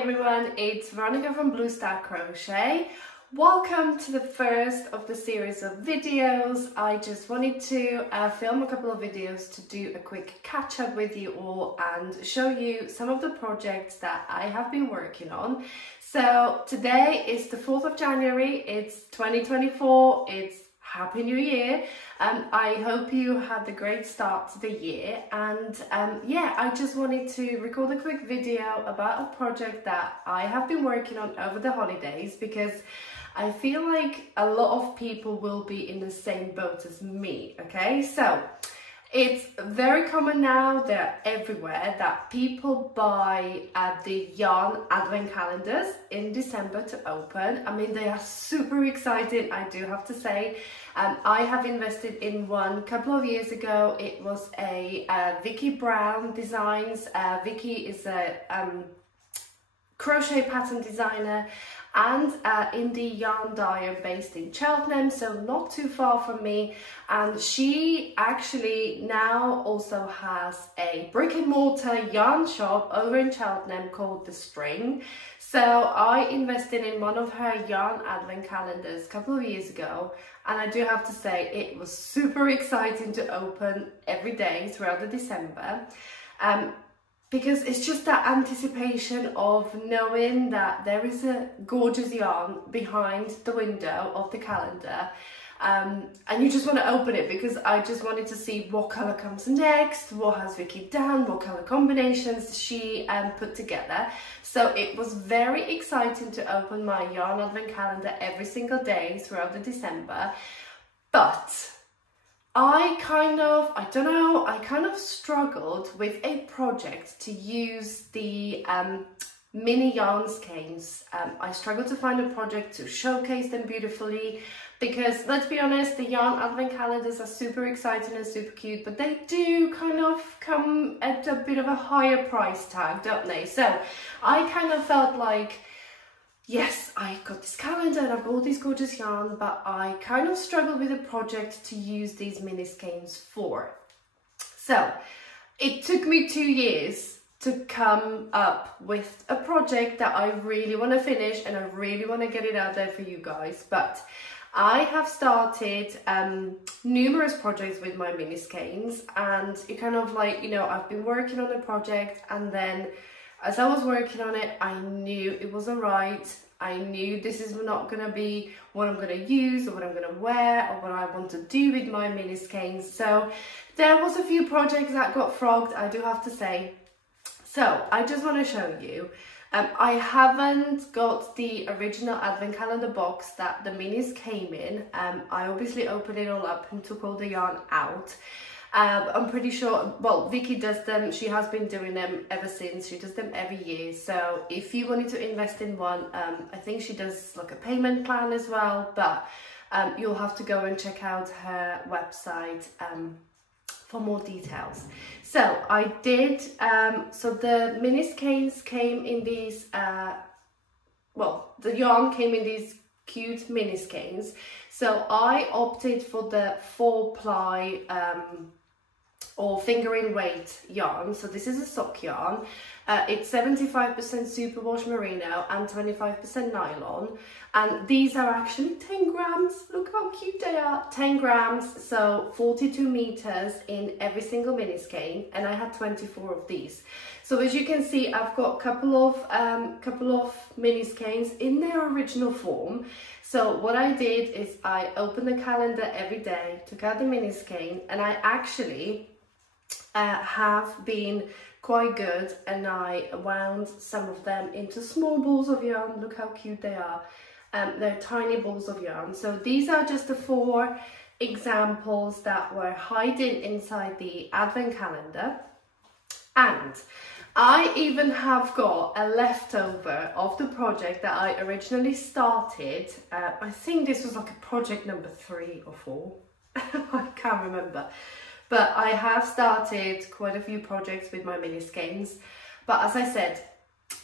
everyone, it's Veronica from Blue Star Crochet. Welcome to the first of the series of videos. I just wanted to film a couple of videos to do a quick catch up with you all and show you some of the projects that I have been working on. So today is the 4th of January, it's 2024, it's Happy New Year. I hope you had a great start to the year, and yeah, I just wanted to record a quick video about a project that I have been working on over the holidays, because I feel like a lot of people will be in the same boat as me. Okay, so it's very common now, they're everywhere, that people buy the yarn advent calendars in December to open. I mean, they are super exciting, I do have to say. I have invested in one a couple of years ago. It was a Vicky Brown Designs. Vicky is a crochet pattern designer and indie yarn dyer based in Cheltenham, so not too far from me. And she actually now also has a brick and mortar yarn shop over in Cheltenham called The Spring. So I invested in one of her yarn advent calendars a couple of years ago, and I do have to say it was super exciting to open every day throughout the December. Because it's just that anticipation of knowing that there is a gorgeous yarn behind the window of the calendar, and you just want to open it, because I just wanted to see what colour comes next, what has Vicky done, what colour combinations she put together. So it was very exciting to open my yarn advent calendar every single day throughout the December. But I kind of struggled with a project to use the mini yarn skeins. I struggled to find a project to showcase them beautifully, because let's be honest, the yarn advent calendars are super exciting and super cute, but they do kind of come at a bit of a higher price tag, don't they? So I kind of felt like, yes, I got this calendar and I've got all these gorgeous yarn, but I kind of struggled with a project to use these mini skeins for. So it took me 2 years to come up with a project that I really want to finish, and I really want to get it out there for you guys. But I have started numerous projects with my mini skeins, and it kind of like, you know, I've been working on a project, and then as I was working on it, I knew it wasn't right. I knew this is not going to be what I'm going to use, or what I'm going to wear, or what I want to do with my mini skeins. So there was a few projects that got frogged, I do have to say. So I just want to show you. I haven't got the original advent calendar box that the minis came in. I obviously opened it all up and took all the yarn out. I'm pretty sure, well, Vicky does them, she has been doing them ever since, she does them every year. So if you wanted to invest in one, I think she does like a payment plan as well, but you'll have to go and check out her website for more details. So I did, so the mini skeins came in these, well, the yarn came in these cute mini skeins. So I opted for the 4-ply or fingering weight yarn. So this is a sock yarn. It's 75% superwash merino and 25% nylon. And these are actually 10 grams. Look how cute they are. 10 grams, so 42 meters in every single mini skein. And I had 24 of these. So as you can see, I've got a couple of mini skeins in their original form. So what I did is I opened the calendar every day, took out the mini skein, and I actually have been quite good, and I wound some of them into small balls of yarn. Look how cute they are. They're tiny balls of yarn. So these are just the 4 examples that were hiding inside the advent calendar. And I even have got a leftover of the project that I originally started. I think this was like a project number 3 or 4. I can't remember. But I have started quite a few projects with my mini skeins. But as I said,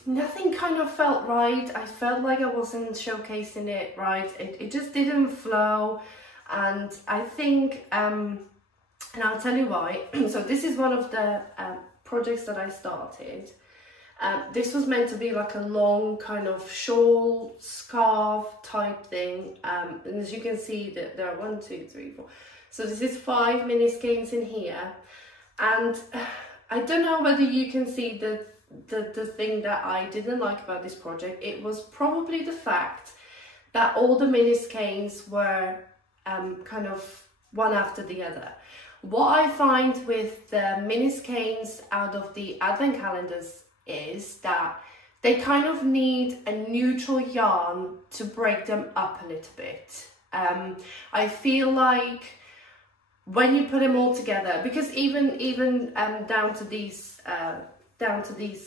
nothing kind of felt right. I felt like I wasn't showcasing it right. It just didn't flow. And I think, and I'll tell you why. So this is one of the projects that I started. This was meant to be like a long kind of shawl, scarf type thing. And as you can see, that there are 1, 2, 3, 4. So this is 5 mini skeins in here. And I don't know whether you can see the thing that I didn't like about this project. It was probably the fact that all the mini skeins were kind of one after the other. What I find with the mini skeins out of the advent calendars is that they kind of need a neutral yarn to break them up a little bit. I feel like when you put them all together, because even down to these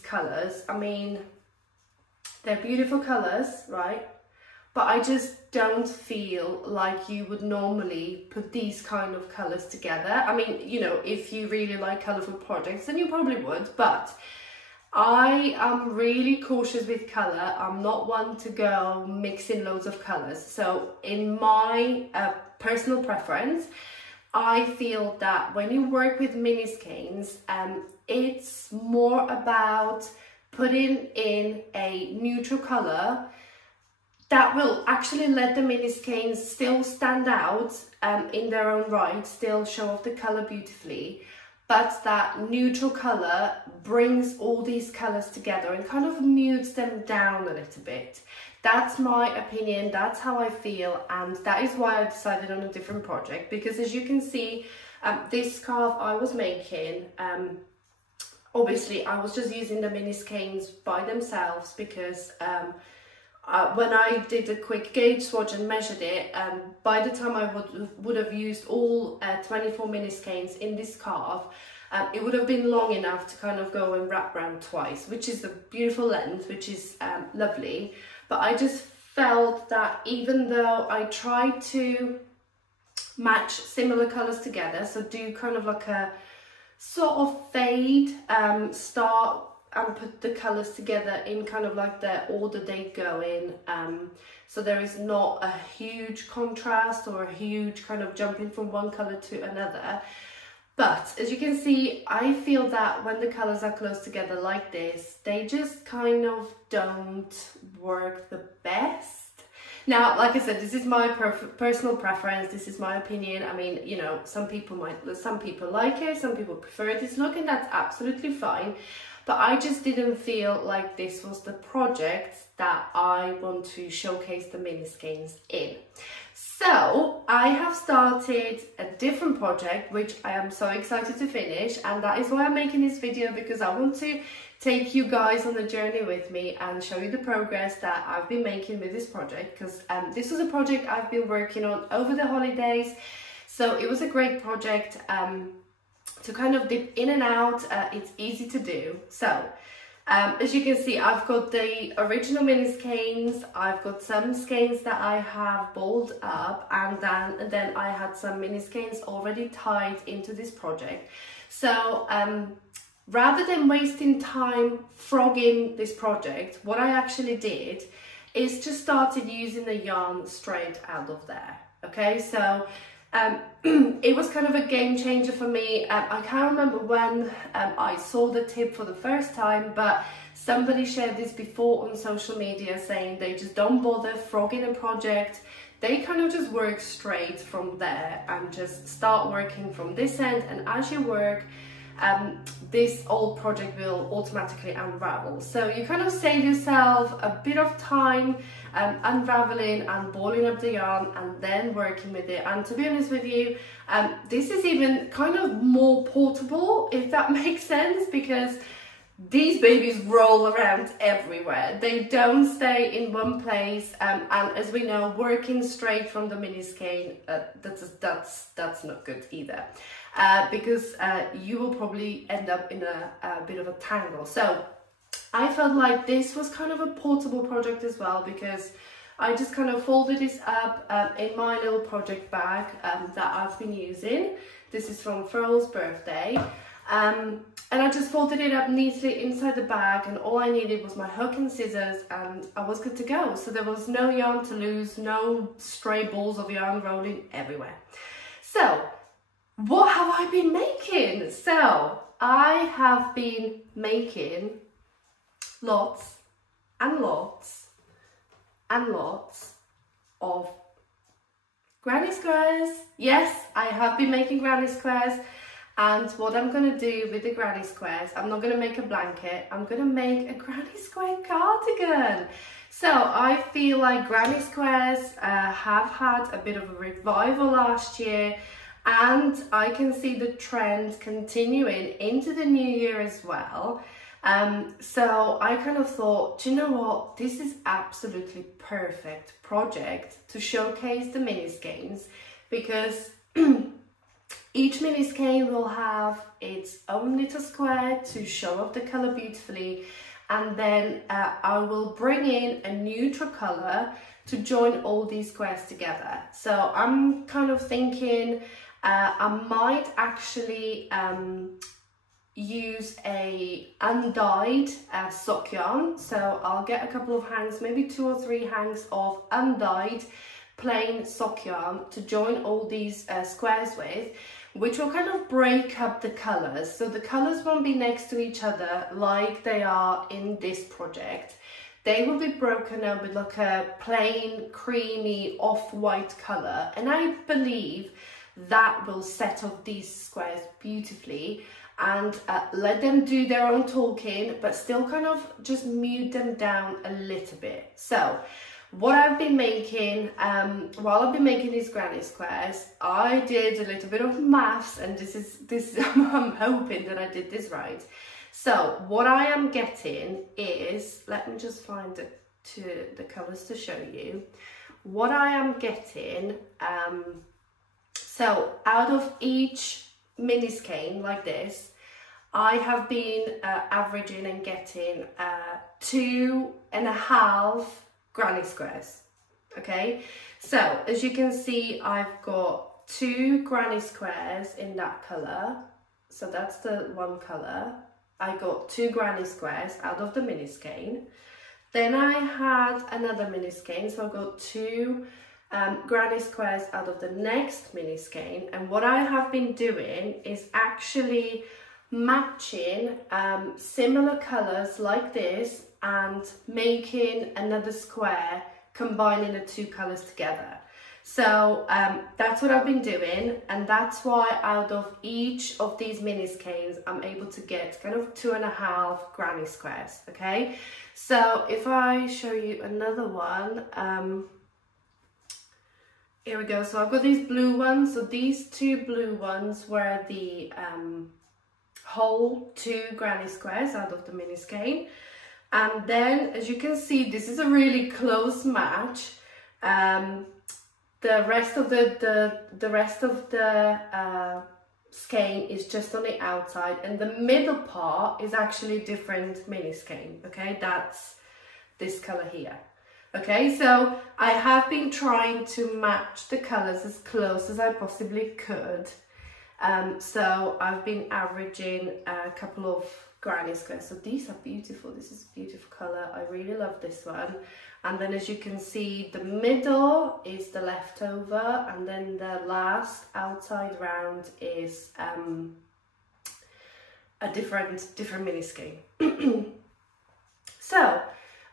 colors, I mean, they're beautiful colors, right? But I just don't feel like you would normally put these kind of colors together. I mean, you know, if you really like colorful projects, then you probably would, but I am really cautious with color. I'm not one to go mixing loads of colors. So in my personal preference, I feel that when you work with mini skeins, it's more about putting in a neutral color that will actually let the mini skeins still stand out in their own right, still show off the color beautifully, but that neutral color brings all these colors together and kind of mutes them down a little bit. That's my opinion, that's how I feel, and that is why I decided on a different project, because as you can see, this scarf I was making, obviously I was just using the mini skeins by themselves because when I did a quick gauge swatch and measured it, by the time I would have used all 24 mini skeins in this scarf, it would have been long enough to kind of go and wrap around twice, which is a beautiful length, which is lovely. But I just felt that even though I tried to match similar colors together, so do kind of like a sort of fade, start and put the colors together in kind of like the order they go in, so there is not a huge contrast or a huge kind of jumping from one color to another. But as you can see, I feel that when the colors are close together like this, they just kind of don't work the best. Now, like I said, this is my personal preference, this is my opinion. I mean, you know, some people like it, some people prefer this look, and that's absolutely fine. But I just didn't feel like this was the project that I want to showcase the mini skeins in. So I have started a different project, which I am so excited to finish, and that is why I'm making this video, because I want to take you guys on the journey with me and show you the progress that I've been making with this project, because this was a project I've been working on over the holidays, so it was a great project to kind of dip in and out. It's easy to do. So as you can see, I've got the original mini skeins, I've got some skeins that I have balled up, and then I had some mini skeins already tied into this project. So rather than wasting time frogging this project, what I actually did is just started using the yarn straight out of there. Okay, so it was kind of a game changer for me. I can't remember when I saw the tip for the first time, but somebody shared this before on social media saying they just don't bother frogging a project. They kind of just work straight from there and just start working from this end, and as you work, this old project will automatically unravel. So you kind of save yourself a bit of time unraveling and balling up the yarn and then working with it. And to be honest with you, this is even kind of more portable, if that makes sense, because these babies roll around everywhere. They don't stay in one place, and as we know, working straight from the mini skein, that's not good either, because you will probably end up in a bit of a tangle. So I felt like this was kind of a portable project as well, because I just kind of folded this up in my little project bag that I've been using. This is from Fro's birthday. And I just folded it up neatly inside the bag, and all I needed was my hook and scissors, and I was good to go. So there was no yarn to lose, no stray balls of yarn rolling everywhere. So what have I been making? So I have been making lots and lots and lots of granny squares. Yes, I have been making granny squares, and what I'm going to do with the granny squares, I'm not going to make a blanket, I'm going to make a granny square cardigan. So I feel like granny squares have had a bit of a revival last year, and I can see the trend continuing into the new year as well. So I kind of thought, do you know what, this is absolutely perfect project to showcase the mini skeins, because each mini skein will have its own little square to show off the color beautifully, and then I will bring in a neutral color to join all these squares together. So I'm kind of thinking I might actually use a undyed sock yarn. So I'll get a couple of hangs, maybe 2 or 3 hangs of undyed plain sock yarn to join all these squares with, which will kind of break up the colors. So the colors won't be next to each other like they are in this project. They will be broken up with like a plain creamy off-white color, and I believe that will set up these squares beautifully and let them do their own talking, but still kind of just mute them down a little bit. So what I've been making, while I've been making these granny squares, I did a little bit of maths, and this is I'm hoping that I did this right. So what I am getting is, let me just find the colours to show you. What I am getting, so out of each mini skein like this, I have been averaging and getting 2.5 granny squares. Okay, so as you can see, I've got 2 granny squares in that colour, so that's the one colour. I got 2 granny squares out of the mini skein. Then I had another mini skein, so I got 2 granny squares out of the next mini skein. And what I have been doing is actually matching similar colours like this and making another square, combining the 2 colours together. So that's what I've been doing, and that's why out of each of these mini skeins I'm able to get kind of 2.5 granny squares. Okay, so if I show you another one, here we go. So I've got these blue ones. So these 2 blue ones were the whole 2 granny squares out of the mini skein, and then as you can see, this is a really close match. The rest of the skein is just on the outside, and the middle part is actually different mini skein. Okay, that's this color here. Okay, so I have been trying to match the colors as close as I possibly could. So I've been averaging a couple of granny squares. So these are beautiful. This is a beautiful color. I really love this one. And then as you can see, the middle is the leftover, and then the last outside round is a different mini skein. So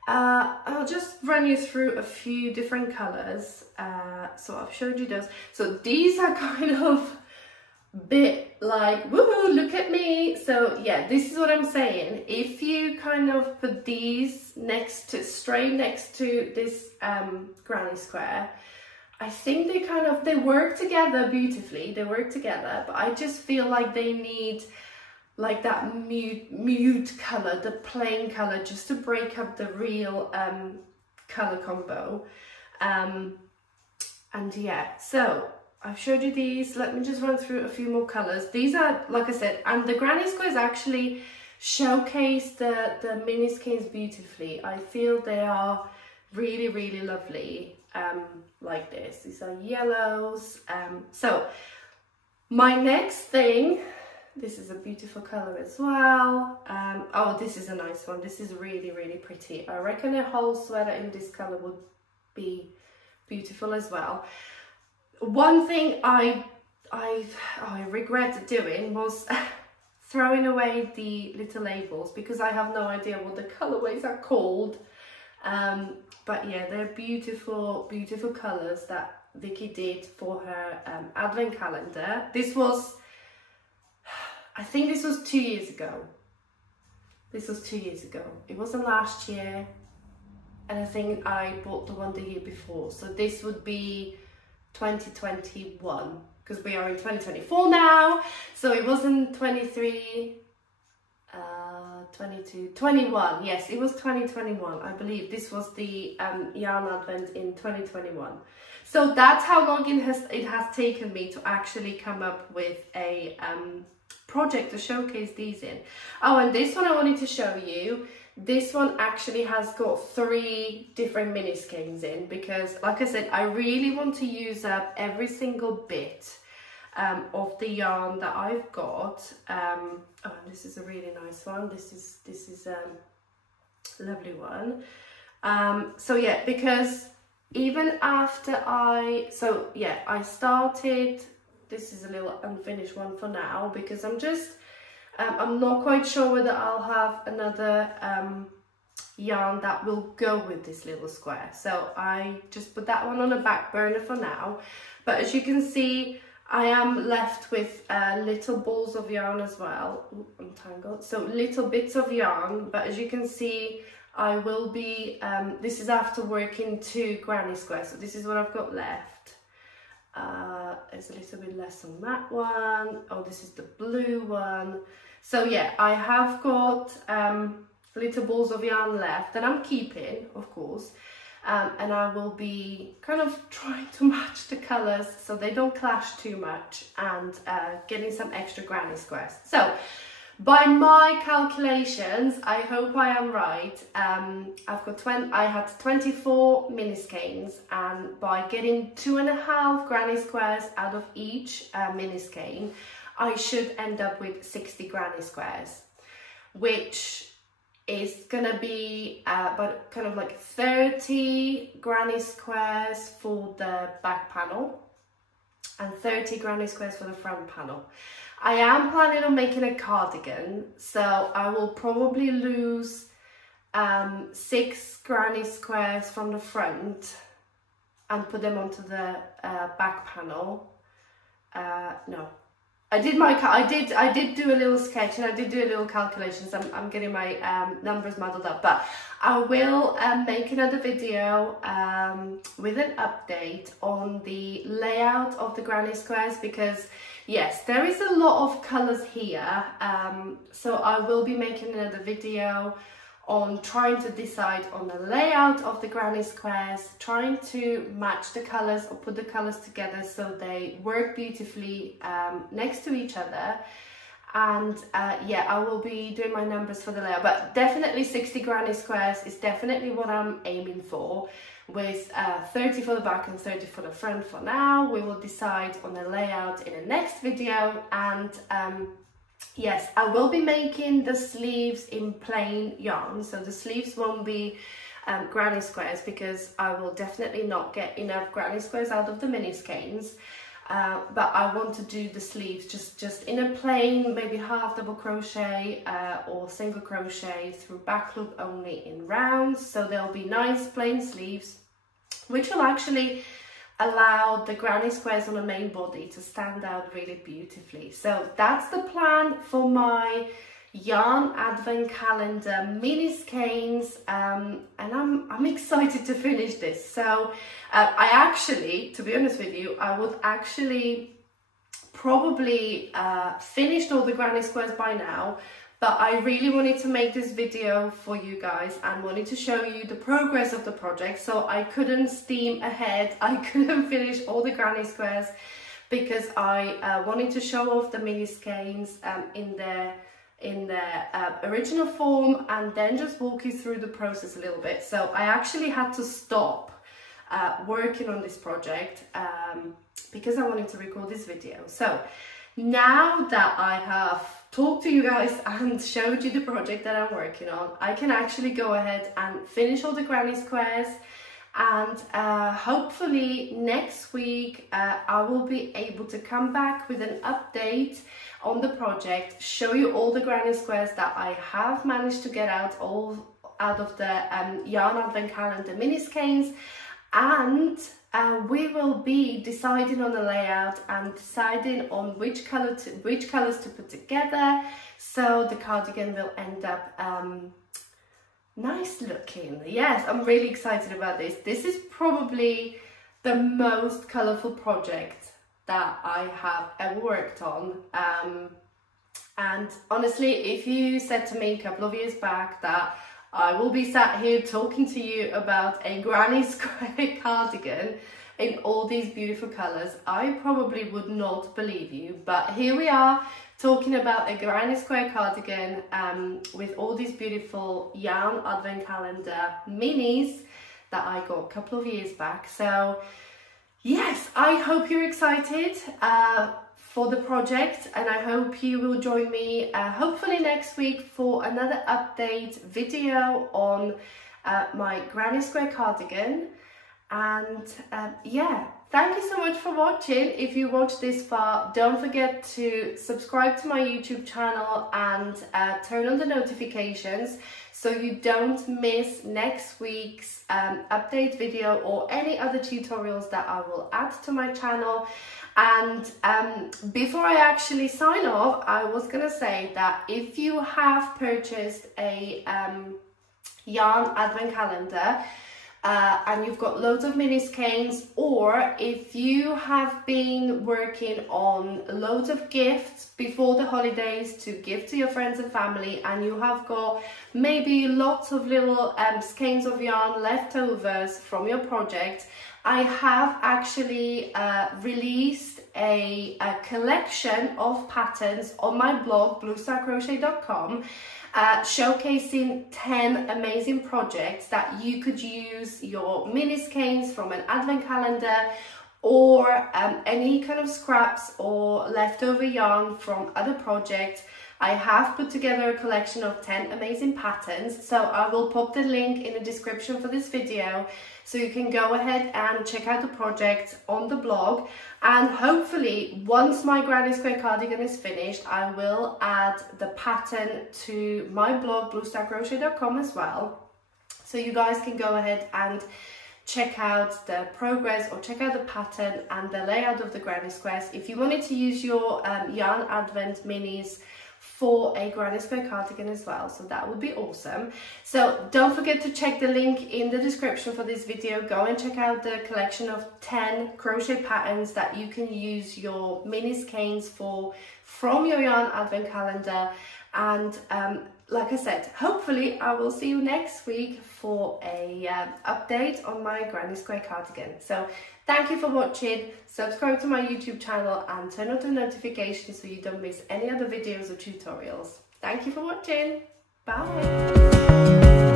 I'll just run you through a few different colors. So I've showed you those. So these are kind of bit like, woohoo, look at me. So yeah, this is what I'm saying. If you kind of put these straight next to this granny square, I think they work together beautifully. They work together, but I just feel like they need like that mute color, the plain color, just to break up the real color combo. And yeah, so I've showed you these. Let me just run through a few more colors. These are, like I said, and the granny squares actually showcase the mini skeins beautifully. I feel they are really, really lovely, like this. These are yellows. So my next thing, this is a beautiful color as well. Oh, this is a nice one. This is really, really pretty. I reckon a whole sweater in this color would be beautiful as well. One thing I regret doing was throwing away the little labels because I have no idea what the colorways are called. But yeah, they're beautiful, beautiful colors that Vicky did for her advent calendar. This was, I think this was 2 years ago. This was 2 years ago. It wasn't last year. And I think I bought the one the year before. So this would be 2021, because we are in 2024 now. So it wasn't 23, 22, 21. Yes, it was 2021. I believe this was the yarn advent in 2021. So that's how long it has taken me to actually come up with a project to showcase these in. Oh, and this one I wanted to show you. This one actually has got 3 different mini skeins in, because like I said, I really want to use up every single bit of the yarn that I've got. Oh, this is a really nice one. This is a lovely one. So yeah, because even after I started, this is a little unfinished one for now, because I'm not quite sure whether I'll have another yarn that will go with this little square. So I just put that one on a back burner for now. But as you can see, I am left with little balls of yarn as well. Ooh, I'm tangled. So little bits of yarn, but as you can see, I will be, this is after working 2 granny squares. So this is what I've got left. There's a little bit less on that one. Oh, this is the blue one. So yeah, I have got little balls of yarn left that I'm keeping, of course. And I will be kind of trying to match the colours so they don't clash too much, and getting some extra granny squares. So by my calculations, I hope I am right. I had 24 mini skeins, and by getting 2.5 granny squares out of each mini skein, I should end up with 60 granny squares, which is gonna be about kind of like 30 granny squares for the back panel and 30 granny squares for the front panel. I am planning on making a cardigan, so I will probably lose 6 granny squares from the front and put them onto the back panel. No. I did do a little sketch, and I did do a little calculations. I'm getting my numbers muddled up, but I will make another video with an update on the layout of the granny squares, because yes, there is a lot of colors here. So I will be making another video on trying to decide on the layout of the granny squares, trying to match the colors or put the colors together so they work beautifully next to each other. And yeah, I will be doing my numbers for the layout, but definitely 60 granny squares is definitely what I'm aiming for, with 30 for the back and 30 for the front for now. We will decide on the layout in the next video. And yes, I will be making the sleeves in plain yarn, so the sleeves won't be granny squares, because I will definitely not get enough granny squares out of the mini skeins. But I want to do the sleeves just in a plain, maybe half double crochet or single crochet through back loop only in rounds. So there'll be nice plain sleeves, which will actually allow the granny squares on the main body to stand out really beautifully. So that's the plan for my yarn advent calendar mini skeins, and I'm excited to finish this. So I actually, to be honest with you, I would actually probably finished all the granny squares by now, but I really wanted to make this video for you guys and wanted to show you the progress of the project, so I couldn't steam ahead. I couldn't finish all the granny squares because I wanted to show off the mini skeins in their original form, and then just walk you through the process a little bit. So I actually had to stop working on this project because I wanted to record this video. So now that I have talked to you guys and showed you the project that I'm working on, I can actually go ahead and finish all the granny squares and hopefully next week I will be able to come back with an update on the project, show you all the granny squares that I have managed to get out of the yarn advent calendar mini skeins, and we will be deciding on the layout and deciding on which colors to put together, so the cardigan will end up nice looking. Yes, I'm really excited about this. This is probably the most colourful project that I have ever worked on. And honestly, if you said to me a couple of years back that I will be sat here talking to you about a granny square cardigan in all these beautiful colours, I probably would not believe you. But here we are, talking about a granny square cardigan with all these beautiful yarn advent calendar minis that I got a couple of years back. So yes, I hope you're excited for the project, and I hope you will join me hopefully next week for another update video on my granny square cardigan. And yeah, thank you so much for watching. If you watched this far, don't forget to subscribe to my YouTube channel and turn on the notifications so you don't miss next week's update video or any other tutorials that I will add to my channel. And before I actually sign off, I was gonna say that if you have purchased a yarn advent calendar and you've got loads of mini skeins, or if you have been working on loads of gifts before the holidays to give to your friends and family, and you have got maybe lots of little skeins of yarn leftovers from your project, I have actually released a collection of patterns on my blog, bluestarcrochet.com, showcasing 10 amazing projects that you could use your mini skeins from an advent calendar, or any kind of scraps or leftover yarn from other projects. I have put together a collection of 10 amazing patterns, so I will pop the link in the description for this video so you can go ahead and check out the project on the blog. And hopefully once my granny square cardigan is finished, I will add the pattern to my blog, bluestarcrochet.com, as well, so you guys can go ahead and check out the progress or check out the pattern and the layout of the granny squares if you wanted to use your yarn advent minis for a granny square cardigan as well. So that would be awesome. So don't forget to check the link in the description for this video. Go and check out the collection of 10 crochet patterns that you can use your mini skeins for from your yarn advent calendar. And like I said, hopefully I will see you next week for a update on my granny square cardigan. So thank you for watching. Subscribe to my YouTube channel and turn on the notifications so you don't miss any other videos or tutorials. Thank you for watching. Bye.